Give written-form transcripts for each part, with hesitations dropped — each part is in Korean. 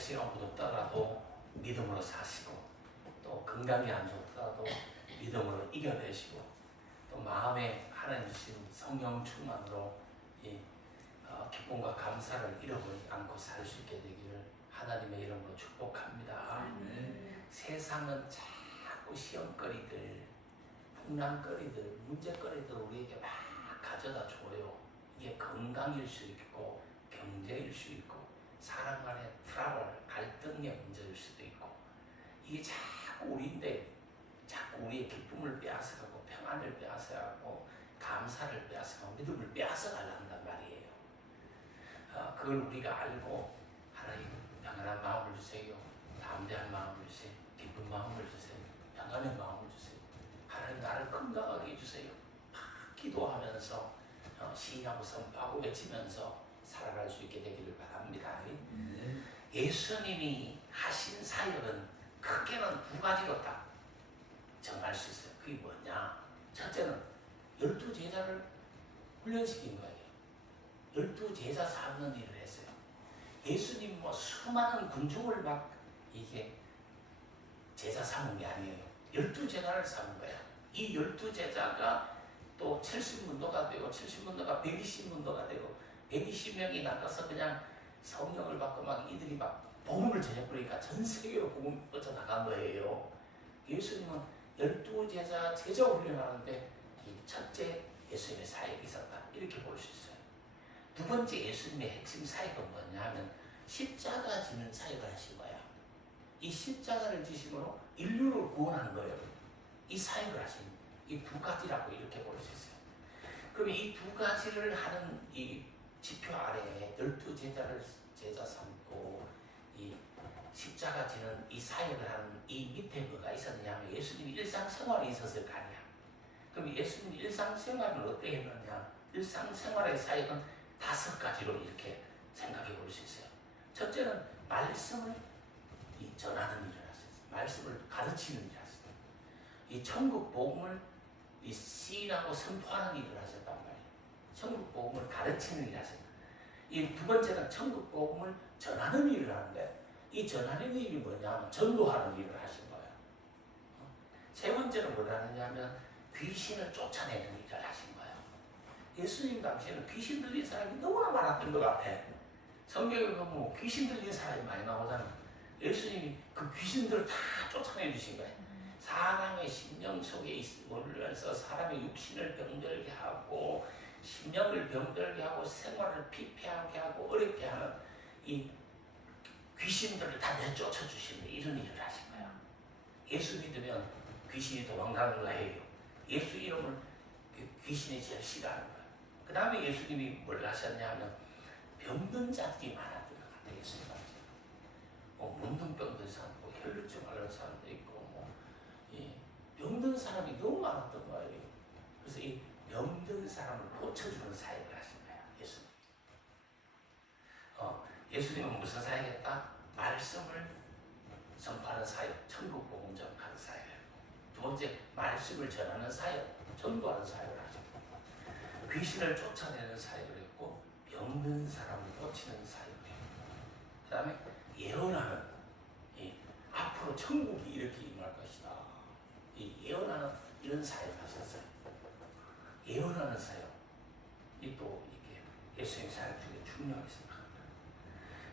날씨가 무덥더라도 믿음으로 사시고, 또 건강이 안 좋더라도 믿음으로 이겨내시고, 또 마음에 하나님 주신 성령 충만으로 이 기쁨과 감사를 잃어버리지 않고 살 수 있게 되기를 하나님의 이름으로 축복합니다. 세상은 자꾸 시험거리들, 풍랑거리들, 문제거리들 우리에게 막 가져다 줘요. 이게 건강일 수 있고 경제일 수 있고 사람 간의 트러블, 갈등의 문제일 수도 있고, 이게 자꾸 우리인데 자꾸 우리의 기쁨을 빼앗아가고 평안을 빼앗아가고 감사를 빼앗아가고 믿음을 빼앗아가려 한단 말이에요. 그걸 우리가 알고 하나님 평안한 마음을 주세요, 담대한 마음을 주세요, 기쁜 마음을 주세요, 평안의 마음을 주세요, 하나님 나를 건강하게 해주세요, 기도하면서 시인하고 선포하고 외치면서 살아갈 수 있게 되기를 바랍니다. 예수님이 하신 사역은 크게는 두 가지로 딱 정할 수 있어요. 그게 뭐냐? 첫째는 12제자를 훈련시킨 거예요. 12제자 삼는 일을 했어요. 예수님 수많은 군중을 막 이게 제자 삼은 게 아니에요. 12제자를 삼은 거예요. 이 12제자가 또 70문도가 되고 70문도가 120문도가 되고 120명이 나가서 그냥 성령을 받고 막 이들이 막 복음을 전해버리니까 전 세계로 복음이 뻗어나간 거예요. 예수님은 12제자 제자 훈련하는데 이 첫째 예수님의 사역이 있었다, 이렇게 볼 수 있어요. 두 번째 예수님의 핵심 사역은 뭐냐면 십자가 지는 사역을 하신 거예요. 이 십자가를 지심으로 인류를 구원하는 거예요. 이 사역을 하신 이 두 가지라고 이렇게 볼 수 있어요. 그럼 이 두 가지를 하는 이 지표 아래에 12제자를 제자 삼고 이 십자가 지는 이 사역을 하는 이 밑에 뭐가 있었냐면 예수님이 일상생활이 있었을 거 아니야. 그럼 예수님 일상생활은 어떻게 했느냐? 일상생활의 사역은 5가지로 이렇게 생각해 볼 수 있어요. 첫째는 말씀을 전하는 일을 하셨어요. 말씀을 가르치는 일을 하셨어요. 이 천국 복음을 이 시인하고 선포하는 일을 하셨단 말이에요. 천국 복음을 가르치는 일을 하셨다. 이 두 번째는 천국 복음을 전하는 일을 하는데, 이 전하는 일이 뭐냐면 전도하는 일을 하신 거예요. 세 번째는 뭘 하느냐면 귀신을 쫓아내는 일을 하신 거예요. 예수님 당시에는 귀신 들린 사람이 너무나 많았던 것 같아. 성경에 보면 귀신 들린 사람이 많이 나오잖아. 예수님이 그 귀신들을 다 쫓아내 주신 거예요. 사람의 심령 속에 몰려서 사람의 육신을 병들게 하고 심령을 병들게 하고 생활을 피폐하게 하고 어렵게 하는 이 귀신들을 다 내쫓아 주시는 이런 일을 하신 거예요. 예수 믿으면 귀신이 도망가는 거예요. 예수 이름을 귀신이 제일 싫어하는 거예요. 그 다음에 예수님이 뭘 하셨냐면 병든 자들이 많았던 것 같아요. 예수님 당시 문둥병든 사람도 혈루증 앓는 사람도 있고 이 병든 사람이 너무 많았던 거예요. 그래서 이 병든 사람을 고쳐주는 사역을 하신 거예요. 예수님. 예수님은 무슨 사역했다? 말씀을 선포하는 사역, 천국 복음 전하는 사역이었고, 두 번째 말씀을 전하는 사역, 전도하는 사역을 하셨고, 귀신을 쫓아내는 사역을 했고, 병든 사람을 고치는 사역을 했고, 그 다음에 예언하는, 앞으로 천국이 이렇게 임할 것이다, 이 예언하는 이런 사역을 하셨어요. 예언하는 사역, 이 또 이게 예수님 사역 중에 중요하게 생각합니다.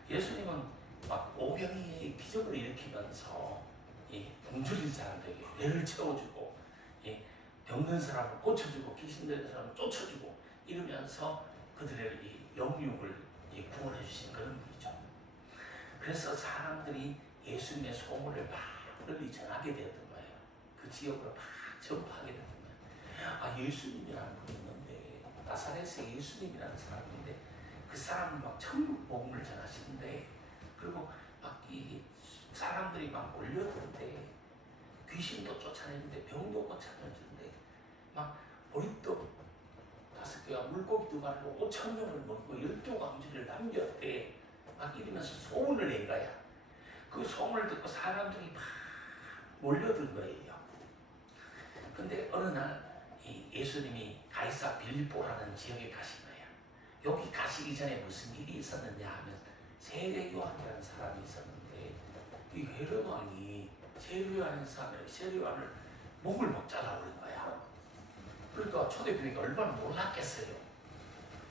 예수님은 막 오병이의 기적을 일으키면서 굶주린 사람들에게 배를 채워주고 병든 사람을 고쳐주고 귀신 들린 사람을 쫓아주고 이러면서 그들의 이 영육을 구원해 주신 그런 분이죠. 그래서 사람들이 예수님의 소문을 막 널리 전하게 되었던 거예요. 그 지역으로 막 전파하게 되었던 거예요. 예수님이라는 분이 있는데, 나사렛에 예수님이라는 사람이 있는데 그 사람은 막 천국 복음을 전하시는데, 그리고 막 이 사람들이 막 몰려드는데 귀신도 쫓아내는데 병도 고쳐내는데 막 보리떡 5개와 물고기 2마리로 5,000명을 먹고 12광주리를 남겼대. 막 이러면서 소문을 낸 거야. 그 소문을 듣고 사람들이 막 몰려든 거예요. 근데 어느 날 이 예수님이 가이사 빌립보라는 지역에 가신 거예요. 여기 가시기 전에 무슨 일이 있었느냐 하면 세례 요한이라는 사람이 있었는데 이 헤롯 왕이 세례 요한을 목을 못 잘라버린 거야. 그러니까 초대교회가 얼마나 놀랐겠어요.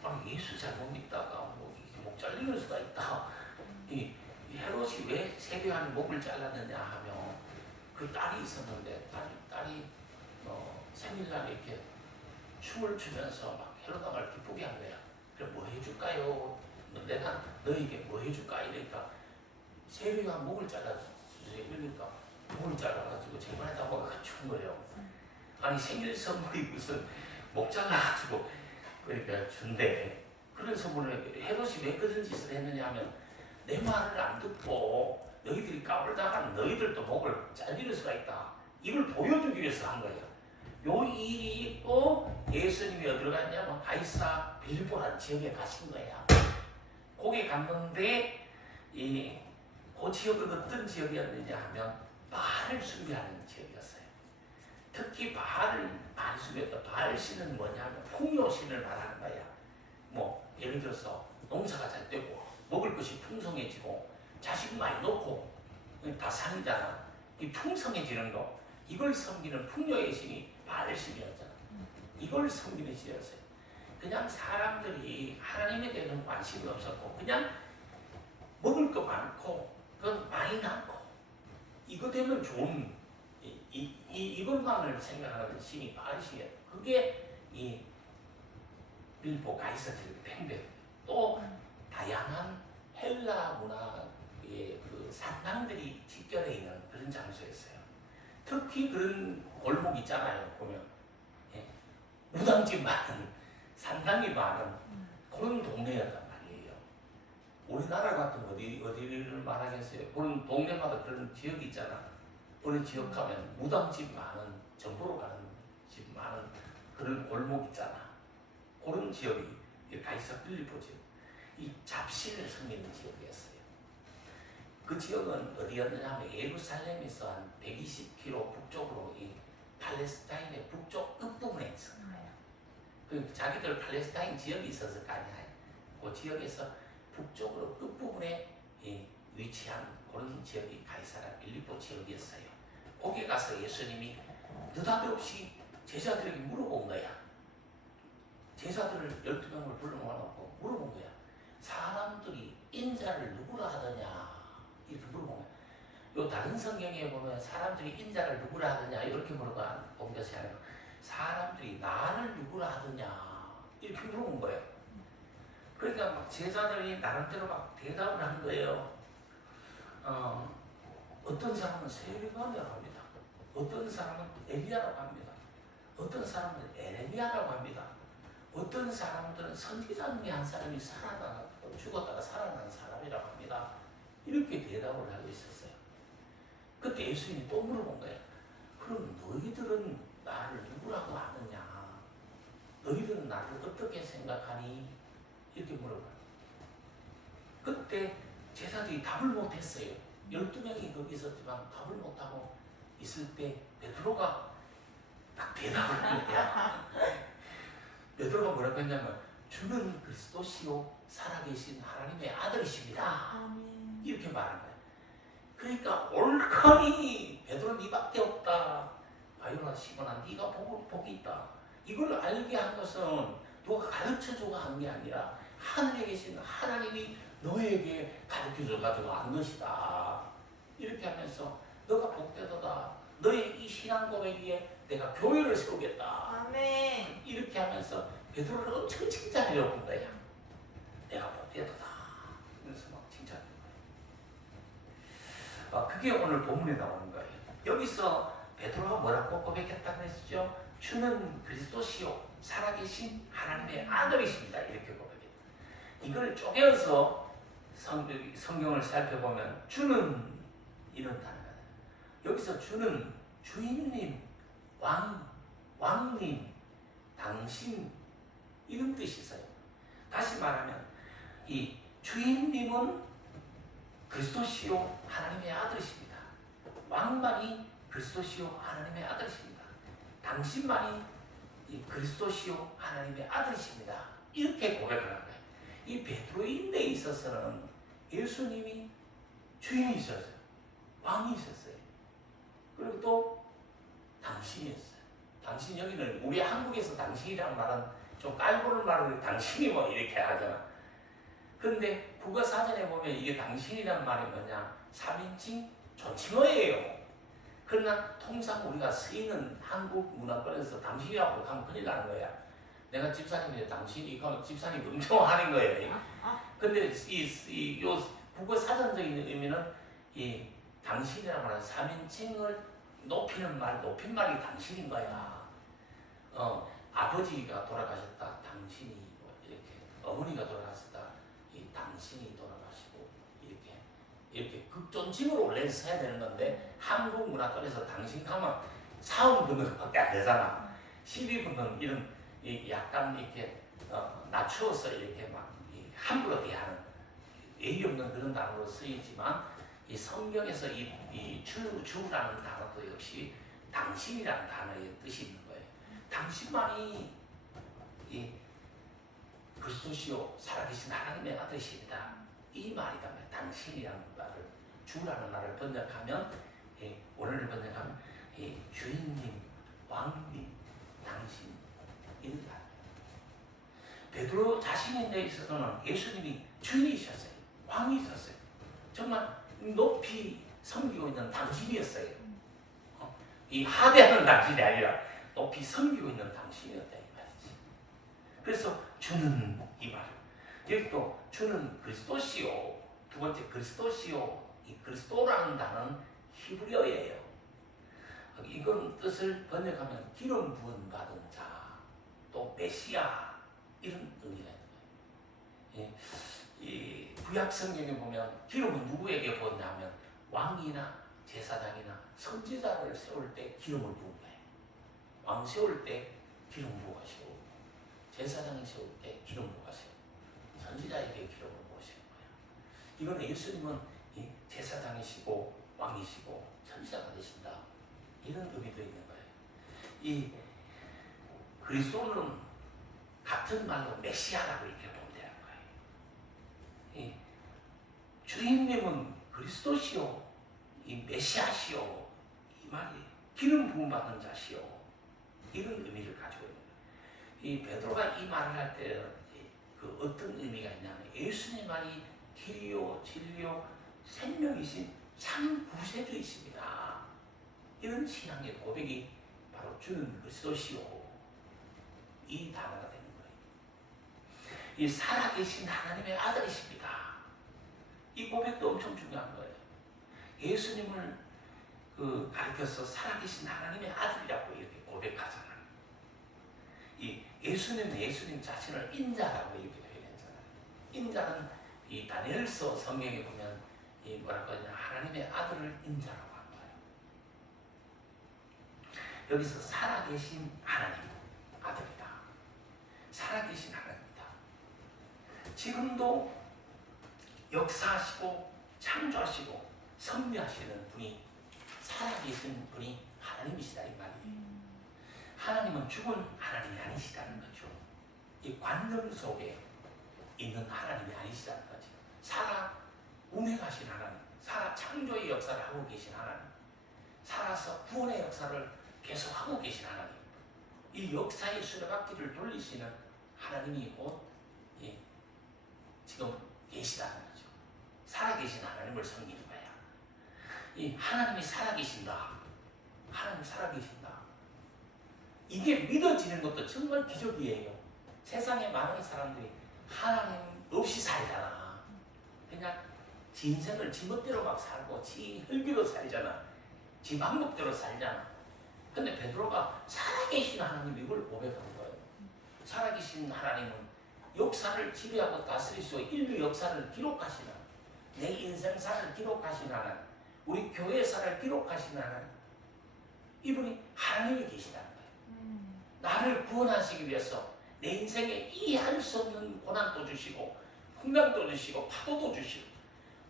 아니 예수 잘못 믿다가 목 잘리는 수가 있다. 이 헤롯이 왜 세례 요한의 목을 잘랐느냐 하면 그 딸이 있었는데 딸이 생일날 이렇게 춤을 추면서 막 헤롯 왕을 기쁘게 한 거야. 그래 뭐 해줄까요? 내가 너에게 뭐 해줄까? 이러니까 세례 요한 목을 잘라주세요. 이러니까 목을 잘라가지고 제발에다 먹어가 준 거예요. 아니 생일 선물이 무슨 목 잘라가지고 그러니까 준대. 그런 선물을 헤롯이 왜 그런 짓을 했느냐 하면 내 말을 안 듣고 너희들이 까불다가 너희들도 목을 잘릴 수가 있다. 이걸 보여주기 위해서 한 거예요. 요 일이 있고 예수님이 어디로 갔냐면 가이사 빌립보라는 지역에 가신 거야. 거기 갔는데 그 지역은 어떤 지역이었느냐 하면 바알을 숭배하는 지역이었어요. 특히 바알을 많이 숭배했다. 바알 신은 뭐냐면 풍요 신을 말하는 거야. 뭐 예를 들어서 농사가 잘 되고 먹을 것이 풍성해지고 자식 많이 놓고 다 산이잖아. 이 풍성해지는 거 이걸 섬기는 풍요의 신이 바알 신이었잖아. 이걸 섬기는 신이었어요. 그냥 사람들이 하나님에 대해서는 관심이 없었고 그냥 먹을 거 많고 그건 많이 낳고 이거 되면 좋은 이것만을 생각하는 신이 바알 신이에요. 그게 이 빌립보 가이사 지역의 팽배 또 다양한 헬라 문화의 그 산당들이 집결해 있는 그런 장소였어요. 특히 그런 골목 있잖아요. 보면 무당집 많은 산당이 많은 그런 동네였단 말이에요. 우리나라 같은 어디를 말하겠어요? 그런 동네마다 그런 지역이 있잖아. 어느 지역 가면 무당집 많은 정보로 가는 집 많은 그런 골목 있잖아. 그런 지역이 가이사 빌립보 지역. 이 잡신을 섬기는 지역이었어요. 그 지역은 어디였느냐 하면 예루살렘에서 한 120km 북쪽으로 이 팔레스타인의 북쪽 끝부분에 있어요. 그 자기들 팔레스타인 지역이 있었을 거 아니야. 그 지역에서 북쪽으로 끝부분에 위치한 그런 지역이 가이사라 빌립보 지역이었어요. 거기 가서 예수님이 느닷없이 제자들에게 물어본 거야. 제자들을 12명을 불러모아놓고 물어본 거야. 사람들이 인자를 누구라 하더냐 이렇게 물어본 거야. 요 다른 성경에 보면 사람들이 인자를 누구라 하더냐 이렇게 물어본 것이 아니라 사람들이 나를 누구라 하더냐 이렇게 물어본 거예요. 그러니까 막 제자들이 나름대로 막 대답을 한 거예요. 어떤 사람은 세례요한이라고 합니다. 어떤 사람은 엘리야라고 합니다. 어떤 사람은 에레미야라고 합니다. 어떤 사람들은 선지자 중에 한 사람이 죽었다가 살아난 사람이라고 합니다. 이렇게 대답을 하고 있었어요. 그때 예수님이 또 물어본 거예요. 그럼 너희들은 나를 누구라고 하느냐? 너희들은 나를 어떻게 생각하니? 이렇게 물어봐요. 그때 제자들이 답을 못했어요. 12명이 거기 있었지만 답을 못하고 있을 때 베드로가 딱 대답을 하는 거야. 베드로가 뭐라고 했냐면 주는 그리스도시요 살아계신 하나님의 아들이십니다. 아멘. 이렇게 말한 거야. 그러니까 올커니 베드로 니밖에 없다. 바요나 시몬아 네가 복이 있다. 이걸 알게 한 것은 누가 가르쳐주고 한 게 아니라 하늘에 계신 하나님이 너에게 가르쳐줘가지고 한 것이다. 이렇게 하면서 너가 복되도다. 너의 이 신앙 고백 위에 내가 교회를 세우겠다. 아멘. 이렇게 하면서 베드로를 엄청 칭찬해줘 본 거야. 내가 복되도다. 그래서 막 칭찬해. 그게 오늘 본문에 나오는 거예요. 여기서 베드로가 뭐라고 고백했다고 했죠? 주는 그리스도시요 살아계신 하나님의 아들이십니다. 이렇게 고백했다. 이걸 쪼개서 성경을 살펴보면 주는 이런 단어가 여기서 주는 주인님, 왕님, 당신 이런 뜻이 있어요. 다시 말하면 이 주인님은 그리스도시요 하나님의 아들이십니다. 왕만이 그리스도시요 하나님의 아들이십니다. 당신만이 이 그리스도시요 하나님의 아들이십니다. 이렇게 고백을 한 거예요. 이 베드로인에 있어서는 예수님이 주인이셨어요. 왕이셨어요. 그리고 또 당신이었어요. 당신, 여기는 우리 한국에서 당신이라는 말은 좀 깔보는 말을 당신이 뭐 이렇게 하잖아. 근데 국어사전에 보면 이게 당신이란 말이 뭐냐, 3인칭 존칭어예요. 그러나 통상 우리가 쓰이는 한국 문화권에서 당신이라고 하면 큰일 나는 거야. 내가 집사님인데 당신이 하면 집사님 엄청 하는 거예요. 근데 요 국어사전적인 의미는 이 당신이라는 말은 3인칭을 높이는 말, 높임말이 당신인 거야. 아버지가 돌아가셨다, 당신이 뭐 이렇게, 어머니가 돌아가셨다, 이 당신이 돌아가시고, 이렇게 극존칭으로 원래 써야 되는 건데, 한국 문화권에서 당신 하면 사음 붙는것밖에 안 되잖아. 시비 붙는 이런 약간 이렇게 낮추어서 이렇게 막 함부로 대하는 예의 없는 그런 단어로 쓰이지만, 이 성경에서 이 주라는 단어도 역시 당신이라는 단어의 뜻이 있는 거예요. 당신만이 이 그리스도시요 살아계신 하나님의 아들이십니다. 이 말이다. 당신이라는 말을, 주라는 말을 번역하면, 원어를 번역하면 주인님, 왕님, 당신, 이런 말. 베드로 자신에 있어서는 예수님이 주인이셨어요. 왕이셨어요. 정말 높이 섬기고 있는 당신이었어요. 이 하대하는 당신이 아니라 높이 섬기고 있는 당신이었다 이 말이지. 그래서 주는 이 말. 여기 또 주는 그리스도시요. 두 번째 그리스도시요. 이 그리스도라는 단어는 히브리어예요. 이건 뜻을 번역하면 기름 부은 받은 자, 또 메시아, 이런 의미가 있는 거예요. 이 구약 성경에 보면 기름은 누구에게 부었냐면 왕이나 제사장이나 선지자를 세울 때 기름을 부은 거예요. 왕 세울 때 기름 부어 가시고, 제사장이 세울 때 기름 부어 가시고, 선지자에게 기름을 부으시는 거예요. 이건 예수님은 제사장이시고 왕이시고 선지자가 되신다, 이런 의미도 있는 거예요. 이 그리스도는 같은 말로 메시아라고 이렇게 보면 되는 거예요. 이 주인님은 그리스도시요, 이 메시아시요, 이 말이 기름 부음 받은 자시요, 이런 의미를 가지고 있는 거예요. 이 베드로가 이 말을 할 때 그 어떤 의미가 있냐면, 예수님만이 길이요 진리요 생명이신 참 구세주이십니다. 이런 신앙의 고백이 바로 주는 그리스도시요, 이 단어가 되는 거예요. 이 살아계신 하나님의 아들이십니다. 이 고백도 엄청 중요한 거예요. 예수님을 가르쳐서 살아계신 하나님의 아들이라고 이렇게 고백하잖아요. 이 예수님 자신을 인자라고 이렇게 표현했잖아요. 인자는 이 다니엘서 성경에 보면 이 뭐라고 하냐, 하나님의 아들을 인자라고 한 거예요. 여기서 살아계신 하나님 아들이다. 살아계신 하나님이다. 지금도 역사하시고 창조하시고 섭리하시는 분이, 살아계신 분이 하나님이시다 이 말이에요. 하나님은 죽은 하나님이 아니시다는 거죠. 이 관념 속에 있는 하나님이 아니시다는 거죠. 살아 운행하신 하나님, 살아 창조의 역사를 하고 계신 하나님, 살아서 구원의 역사를 계속하고 계신 하나님, 이 역사의 수레바퀴를 돌리시는 하나님이 곧 지금 계시다는 거죠. 살아계신 하나님을 섬기는 거야. 이 하나님이 살아계신다. 하나님 살아계신다. 이게 믿어지는 것도 정말 기적이에요. 세상에 많은 사람들이 하나님 없이 살잖아. 그냥 지 인생을 지 멋대로 막 살고 지 혈기로 살잖아. 지 방법대로 살잖아. 근데 베드로가 살아계신 하나님, 이걸 고백한 거예요. 살아계신 하나님은 역사를 지배하고 다스릴 수 있고 인류 역사를 기록하시는, 내 인생사를 기록하시는 하나님, 우리 교회사를 기록하시는 하나님, 이분이 하나님이 계시다는 거예요. 나를 구원하시기 위해서 내 인생에 이해할 수 없는 고난도 주시고 풍랑도 주시고 파도도 주시고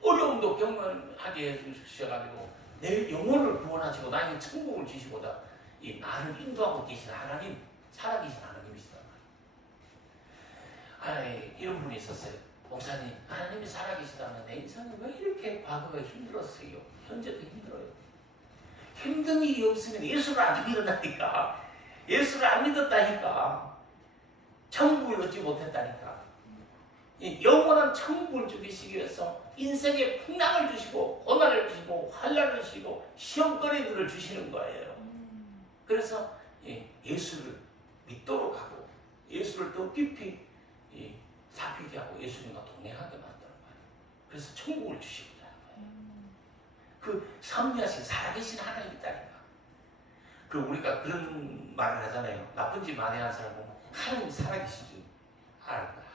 어려움도 경험하게 해주셔가지고 내 영혼을 구원하시고 나에게 천국을 주시고다, 이 나를 인도하고 계신 하나님, 살아계신 하나님이시단 말이에요. 이런 분이 있었어요. 목사님, 하나님이 살아계시다면 내 인생은 왜 이렇게 과거가 힘들었어요? 현재도 힘들어요. 힘든 일이 없으면 예수를 안 믿는다니까. 예수를 안 믿었다니까. 천국을 얻지 못했다니까. 이 영원한 천국을 주시기 위해서 인생에 풍랑을 주시고 고난을 주시고 환난을 주시고 시험거리들을 주시는 거예요. 그래서 예수를 믿도록 하고 예수를 더 깊이 살피게 하고 예수님과 동행하게 만드는 거예요. 그래서 천국을 주시고자 하는 거예요. 그 섭리하신 살아계신 하나님 있다니까. 그 우리가 그런 말을 하잖아요. 나쁜 짓 많이 한 사람은 하나님이 살아계시지.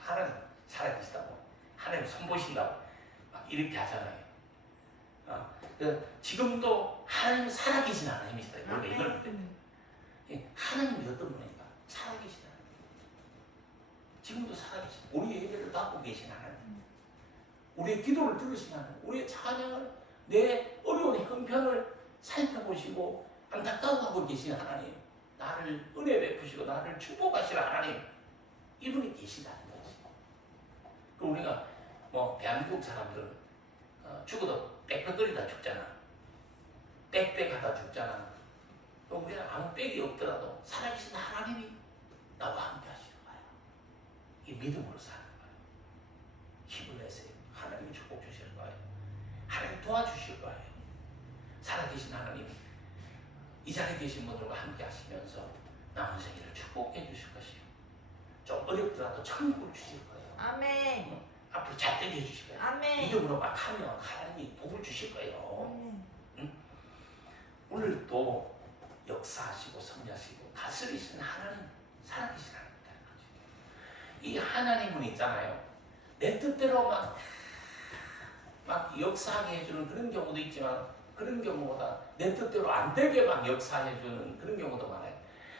하나님 살아계시다고. 하나님 손보신다고. 막 이렇게 하잖아요. 지금도 하나님 살아계신 하나님이시다. 우리가 이걸 믿어요. 하나님이 어떤 분인가? 살아계신 하나님. 지금도 살아계신. 우리의 예배를 받고 계신 하나님. 우리의 기도를 들으신 하나님. 우리의 찬양을 내 어려운 형편을 살펴보시고 안타까워하고 계신 하나님. 나를 은혜 베푸시고 나를 축복하시는 하나님. 이분이 계시다는 거지. 그 우리가 뭐 대한민국 사람들은 죽어도 빽빽거리다 죽잖아. 빽빽하다 죽잖아. 우리가 아무 빽이 없더라도 살아계신 하나님이 나와 함께 하시는 거예요. 이 믿음으로 사는 거예요. 힘을 내세요. 하나님이 축복 주실 거예요. 하나님 도와주실 거예요. 살아계신 하나님 이 자리에 계신 분들과 함께 하시면서 남은 생일을 축복해 주실 것이요. 좀 어렵더라도 천국을 주실 거예요. 아멘. 앞으로 잘 되게 해주실 거예요. 아멘. 믿음으로 막 하면 하나님이 복을 주실 거예요. 오늘 또 역사하시고 섭리하시고 다스리시는 하나님, 살아계신 하나님이라는 거죠. 이 하나님은 있잖아요. 내 뜻대로 막 역사하게 해주는 그런 경우도 있지만 그런 경우보다 내 뜻대로 안 되게 막 역사해주는 그런 경우도 많아요.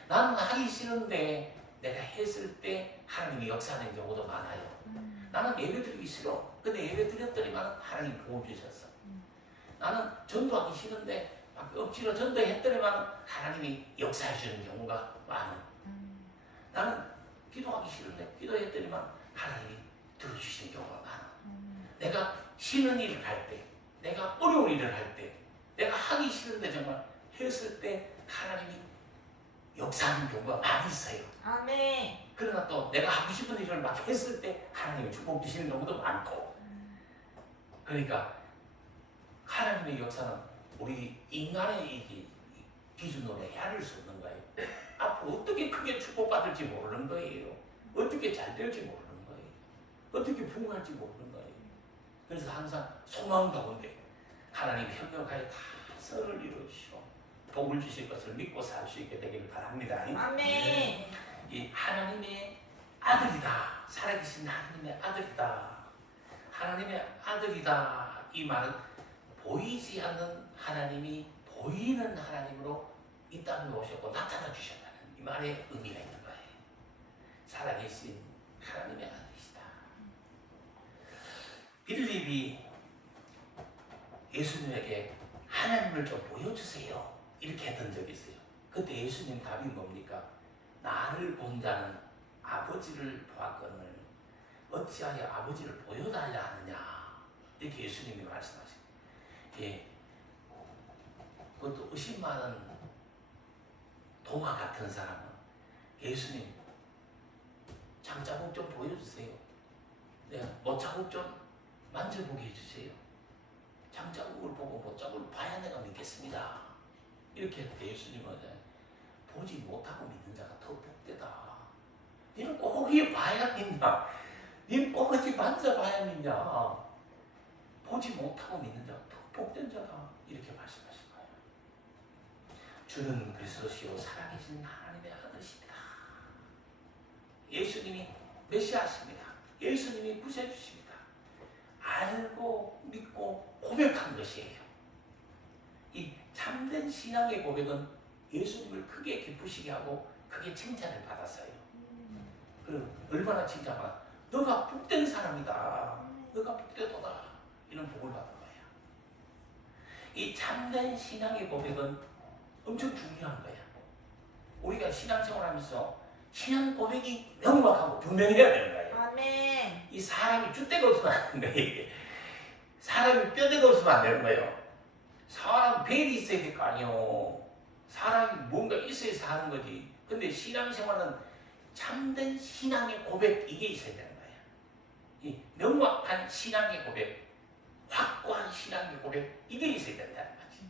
나는 하기 싫은데 내가 했을 때 하나님이 역사하는 경우도 많아요. 나는 예배 드리기 싫어. 근데 예배 드렸더니만 하나님이 보호 주셨어. 나는 전도하기 싫은데 막 억지로 전도했더니만 하나님이 역사해 주는 경우가 많아. 나는 기도하기 싫은데 기도했더니만 하나님이 들어주시는 경우가 많아. 내가 쉬는 일을 할 때, 내가 어려운 일을 할 때, 내가 하기 싫은데 정말 했을 때 하나님이 역사하는 경우가 많이 있어요. 아멘. 그러나 또 내가 하고 싶은 일을 막 했을 때 하나님이 축복 주시는 경우도 많고. 그러니까 하나님의 역사는 우리 인간의 기준으로 헤아릴 수 없는 거예요. 앞으로 어떻게 크게 축복받을지 모르는 거예요. 어떻게 잘 될지 모르는 거예요. 어떻게 부흥할지 모르는 거예요. 그래서 항상 소망 가운데 하나님 협력하여 다 선을 이루시고 복을 주실 것을 믿고 살 수 있게 되기를 바랍니다. 아멘. 이 하나님의 아들이다. 살아계신 하나님의 아들이다. 하나님의 아들이다. 이 말은 보이지 않는 하나님이 보이는 하나님으로 이 땅에 오셨고 나타나 주셨다는 이 말의 의미가 있는 거예요. 살아계신 하나님의 아들이시다. 빌립이 예수님에게 하나님을 좀 보여주세요. 이렇게 했던 적이 있어요. 그때 예수님 답이 뭡니까? 나를 본 자는 아버지를 보았거늘 어찌하여 아버지를 보여달라 하느냐. 이렇게 예수님이 말씀하십니다. 예, 그것도 의심 많은 동화 같은 사람은 예수님 장자국 좀 보여주세요. 못자국 좀 만져보게 해주세요. 장자국을 보고 못자국을 봐야 내가 믿겠습니다. 이렇게 했는데 예수님은 보지 못하고 믿는 자가 더 복되다. 너는 꼭 봐야 믿냐? 너는 꼭 만져봐야 믿냐? 보지 못하고 믿는 자가 더 복된 자다. 이렇게 말씀하신 거예요. 주는 그리스도시요 살아계신 하나님의 아들이십니다. 예수님이 메시아십니다. 예수님이 구세주십니다. 알고 믿고 고백한 것이에요. 이 참된 신앙의 고백은 예수님을 크게 기쁘시게 하고 크게 칭찬을 받았어요. 그리고 얼마나 칭찬받아? 너가 복된 사람이다. 너가 복되도다. 이런 복을 받은 거예요. 이 참된 신앙의 고백은 엄청 중요한 거야. 우리가 신앙생활하면서 신앙 고백이 명확하고 분명해야 되는 거예요. 아멘. 이 사람이 줏대가 없으면 안 되는 거예요. 이게. 사람이 뼈대가 없으면 안 되는 거예요. 사람 벨이 있어야 될 거 아니에요. 사람이 뭔가 있어야 사는 거지. 근데 신앙생활은 참된 신앙의 고백 이게 있어야 되는 거예요. 이 명확한 신앙의 고백, 확고한 신앙의 고백 이게 있어야 된다는 거지.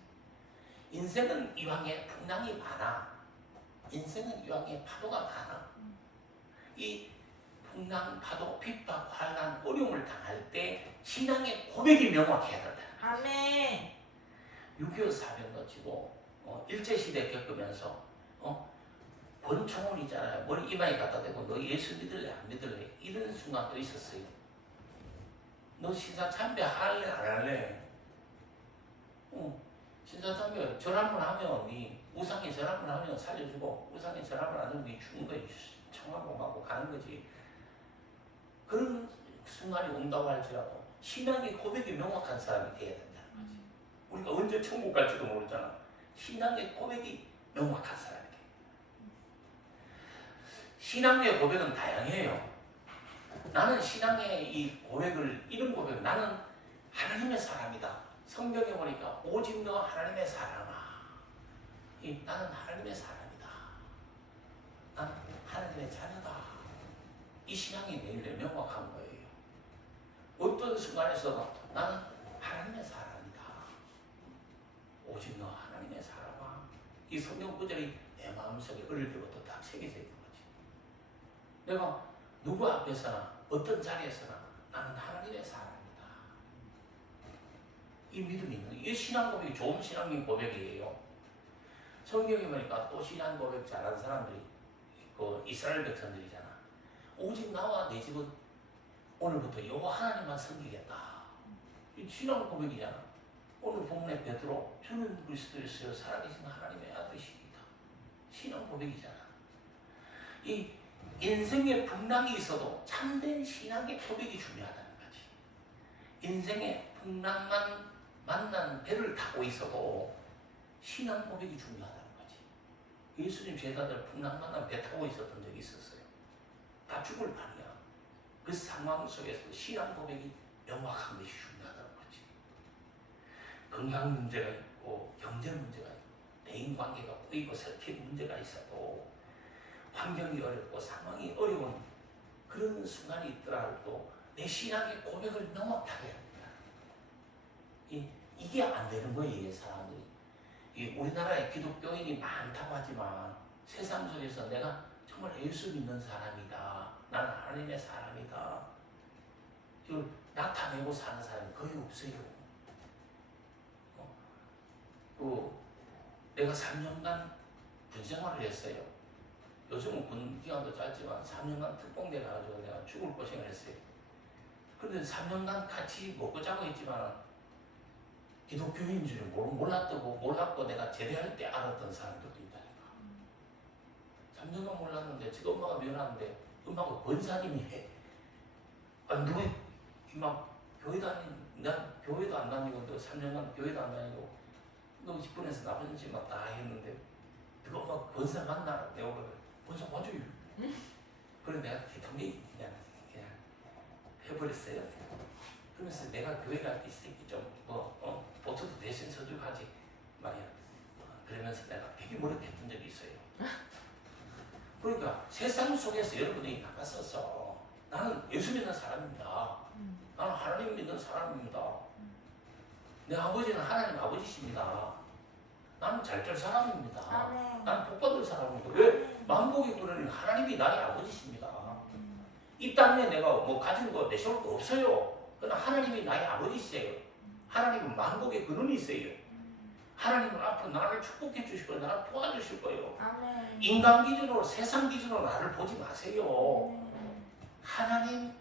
인생은 이왕에 풍랑이 많아. 인생은 이왕에 파도가 많아. 이 풍랑, 파도, 핍박, 환난, 어려움을 당할 때 신앙의 고백이 명확해야 된다. 아멘. 6.25 사병 거치고 일제시대 겪으면서 권총을 있잖아요. 머리 이마에 갖다 대고 너 예수 믿을래 안 믿을래 이런 순간도 있었어요. 너 신사 참배 할래 안 할래? 신사 참배 절함을 하면 네 우상에 절함을 하면 살려주고 우상에 절함을 안 하면 네 죽는 거지. 청하고 가고 가는 거지. 그런 순간이 온다고 할지라도 신앙의 고백이 명확한 사람이 돼야 된다는 거지. 우리가 언제 천국 갈지도 모르잖아. 신앙의 고백이 명확한 사람이 돼. 신앙의 고백은 다양해요. 나는 신앙의 이 고백을 이런 고백 나는 하나님의 사람이다. 성경에 보니까 오직 너 하나님의 사람아. 나는 하나님의 사람이다. 나는 하나님의 자녀다. 이 신앙이 내일에 명확한 거예요. 어떤 순간에서도 나는 하나님의 사람이다. 오직 너 하나님의 사람아. 이 성경 구절이 내 마음속에 어릴 때부터 딱 새겨져 있는 거지. 내가 누구 앞에서나 어떤 자리에서나 나는 하나님의 사람이다. 이 믿음이 있는 이 신앙 고백이 좋은 신앙의 고백이에요. 성경에 보니까 또 신앙 고백 잘하는 사람들이 그 이스라엘 백성들이잖아. 오직 나와 내 집은 오늘부터 여호와 하나님만 섬기겠다. 이 신앙 고백이잖아. 오늘 본문의 베드로 주는 그리스도였어요. 살아계신 하나님의 아들이십니다. 신앙 고백이잖아. 이 인생에 풍랑이 있어도 참된 신앙의 고백이 중요하다는 거지. 인생에 풍랑만 만난 배를 타고 있어도 신앙 고백이 중요하다는 거지. 예수님 제자들 풍랑 만난 배 타고 있었던 적이 있었어요. 다 죽을 판이야. 그 상황 속에서 신앙 고백이 명확한 것이 중요하다는 거지. 건강 문제가 있고 경제 문제가 있고 대인 관계가 꼬이고 설계 문제가 있어도 환경이 어렵고 상황이 어려운 그런 순간이 있더라도 내 신앙의 고백을 명확하게 합니다. 이게 안 되는 거예요, 사람들이. 우리나라에 기독교인이 많다고 하지만 세상 속에서 내가 정말 예수 믿는 사람이다. 나는 하나님의 사람이다. 이걸 나타내고 사는 사람이 거의 없어요. 내가 3년간 군생활을 했어요. 요즘은 군 기간도 짧지만 3년간 특공대 가가지고 내가 죽을 고생을 했어요. 그런데 3년간 같이 먹고 자고 있지만 기독교인인 줄은 몰랐고 내가 제대할 때 알았던 사람들도 있다니까. 3년간 몰랐는데 지금 엄마가 미워하는데 엄마가 권사님이 해. 아니 누구 막 난 교회도 안 다니고 너 3년간 교회도 안 다니고 너 10분에서 나쁜 짓 막 다 했는데 그 엄마 권사 만나 내가 그래 권사 와줘요. 그래 내가 대통령이 그냥 해버렸어요. 그러면서 내가 교회 갈 때 이 새끼 좀 보초도 대신 서주하지 말이야. 그러면서 내가 되게 모욕했던 적이 있어요. 그러니까 세상 속에서 여러분이 나갔어서 나는 예수 믿는 사람입니다. 나는 하나님 믿는 사람입니다. 내 아버지는 하나님 아버지십니다. 나는 잘 될 사람입니다. 나는 복 받을 사람입니다. 왜? 만복이 그러니 하나님이 나의 아버지십니다. 이 땅에 내가 뭐 가진 거 내세울 거 없어요. 그러나 하나님이 나의 아버지시세요. 하나님은 만복의 근원이 있어요. 하나님은 앞으로 나를 축복해 주실 거예요. 나를 도와주실 거예요. 인간 기준으로 세상 기준으로 나를 보지 마세요. 하나님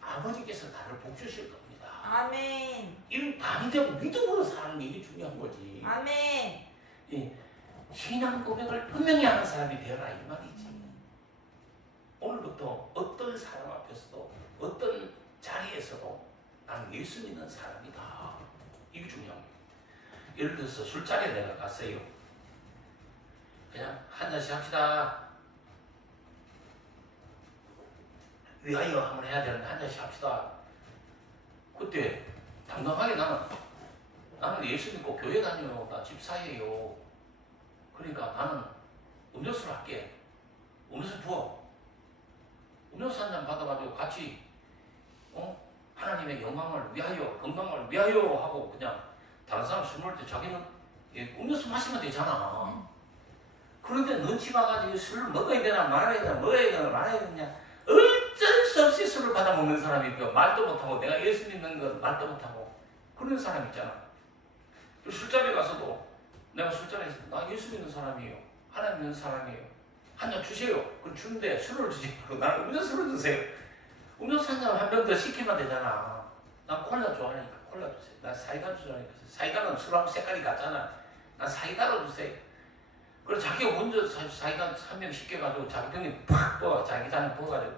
아버지께서 나를 복 주실 겁니다. 아멘. 이런 밤이 되고 믿음으로 사는 게 이게 중요한 거지. 아멘. 신앙 고백을 분명히 하는 사람이 되어라 이 말이지. 오늘부터 어떤 사람 앞에서도 어떤 자리에서도 나는 예수 믿는 사람이다. 이게 중요한 거예요. 예를 들어서 술자리에 내가 갔어요. 그냥 한 잔씩 합시다. 위하여 한번 해야 되는데 한 잔씩 합시다. 그때 당당하게 나는 예수 믿고 교회 다녀요. 나 집사예요. 그러니까 나는 음료수를 할게. 음료수 부어. 음료수 한 잔 받아가지고 같이 하나님의 영광을 위하여, 건강을 위하여 하고 그냥 다른 사람 술 먹을 때 자기는 음료수 마시면 되잖아. 그런데 눈치 봐가지고 술을 먹어야 되나 말아야 되나 먹어야 되나 말아야 되냐 어쩔 수 없이 술을 받아 먹는 사람이 있고 말도 못하고 내가 예수 믿는 거 말도 못하고 그런 사람 있잖아. 술자리에 가서도 내가 술자리에서 나 예수 믿는 사람이에요. 하나님 믿는 사람이에요. 한 잔 주세요. 그럼 주는데 술을 주지 말고 나는 음료수를 주세요. 음료수 한 병 더 시키면 되잖아. 난 콜라 좋아하니까 콜라 주세요. 난 사이다 좋아하니까 사이다는 술하고 색깔이 같잖아. 난 사이다로 주세요. 그래서 자기가 먼저 사이다 한 병 시켜가지고 자기 병에 팍 부어 자기 잔에 부어가지고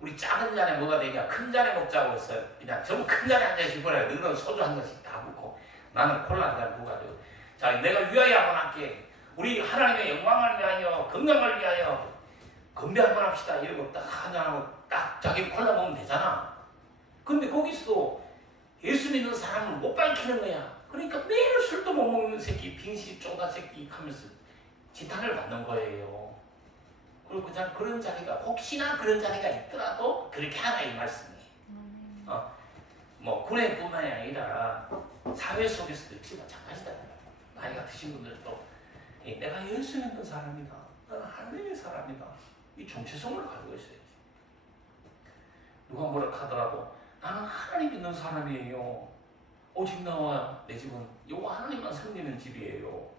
우리 작은 잔에 뭐가 되냐 큰 잔에 먹자고 했어요. 그냥 전부 큰 잔에 한 잔씩 부어요. 너는 소주 한 잔씩 다 붓고 나는 콜라 한 잔 부어가지고 자 내가 위하여 한번 할게. 우리 하나님의 영광을 위하여 건강을 위하여 건배 한번 합시다. 이러고 딱 한 잔하고 딱 자기 콜라 먹으면 되잖아. 근데 거기서도 예수 믿는 사람은 못 밝히는 거야. 그러니까 매일 술도 못 먹는 새끼 빙시 쪼다 새끼 하면서 지탄을 받는 거예요. 그리고 그냥 그런 자리가 혹시나 그런 자리가 있더라도 그렇게 하라 이 말씀이. 뭐 군에뿐만이 아니라 사회 속에서도 역시 마찬가지다. 나이가 드신 분들도 내가 예수 믿는 사람이다. 나는 하나님의 사람이다. 이 정체성을 가지고 있어야지. 누가 뭐라 하더라도 나는 하나님 믿는 사람이에요. 오직 나와 내 집은 요거 하나님만 섬기는 집이에요.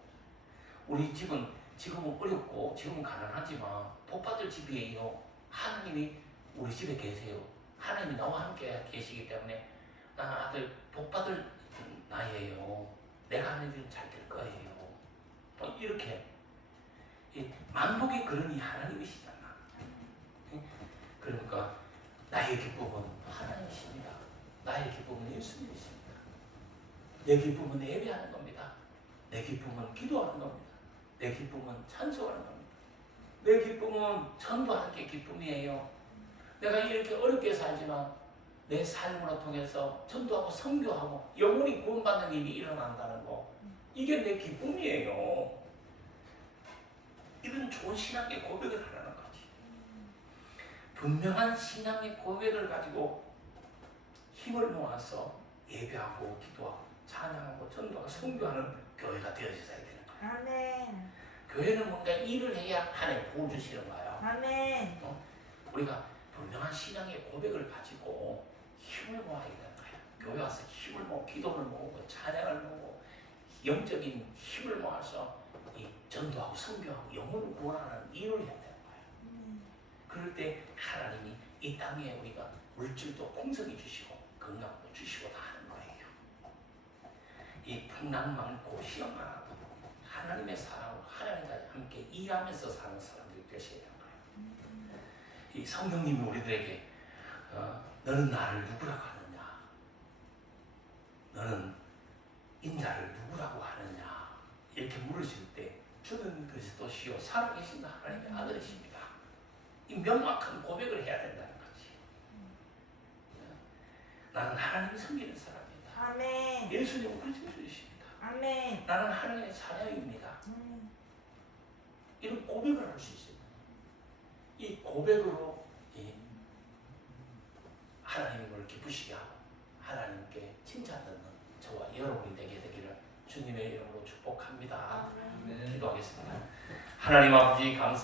우리 집은 지금은 어렵고 지금은 가난하지만 복받을 집이에요. 하나님이 우리 집에 계세요. 하나님이 나와 함께 계시기 때문에 나는 아들 복받을 나이에요. 내가 하는 일은 잘 될 거예요. 이렇게 만복의 근원이 하나님이시잖아. 그러니까 나의 기쁨은 하나님이십니다. 나의 기쁨은 예수님이십니다. 내 기쁨은 예배하는 겁니다. 내 기쁨은 기도하는 겁니다. 내 기쁨은 찬송하는 겁니다. 내 기쁨은 전도하는 게 기쁨이에요. 내가 이렇게 어렵게 살지만 내 삶으로 통해서 전도하고 선교하고 영혼이 구원받는 일이 일어난다는 거 이게 내 기쁨이에요. 이런 좋은 신앙의 고백을 하라는 거지. 분명한 신앙의 고백을 가지고 힘을 모아서 예배하고 기도하고 찬양하고 전도하고 선교하는 교회가 되어져야 되는 거야. 아멘. 교회는 뭔가 일을 해야 하나님 복 주시는 거야. 아멘. 우리가 분명한 신앙의 고백을 가지고 힘을 모아야 되는 거야. 교회 와서 힘을 모으고 기도를 모으고 찬양을 모으고 영적인 힘을 모아서 이 전도하고 선교하고 영혼을 구원하는 일을 해야 되는 거야. 그럴 때 하나님이 이 땅에 우리가 물질도 풍성히 주시고 건강도 주시고 다 하는 거예요. 이 풍랑 많고 시험 많아도 하나님의 사랑으로 하나님과 함께 일하면서 사는 사람들이 되셔야 되는 거예요. 이 성령님이 우리들에게 너는 나를 누구라고 하느냐? 너는 인자를 누구라고 하느냐? 이렇게 물으실 때 주는 그리스도시요 살아계신 하나님의 아들이십니다. 이 명확한 고백을 해야 된다는 거지. 나는 하나님을 섬기는 사람입니다. 아멘. 예수님을 구주십니다. 아멘. 나는 하나님의 자녀입니다. 이런 고백을 할 수 있어요. 이 고백으로 하나님을 기쁘시게 하고 하나님께 칭찬 듣는 저와 여러분이 되게 되기를 주님의 이름으로 축복합니다. 아멘. 기도하겠습니다. 하나님 아버지 감사합니다.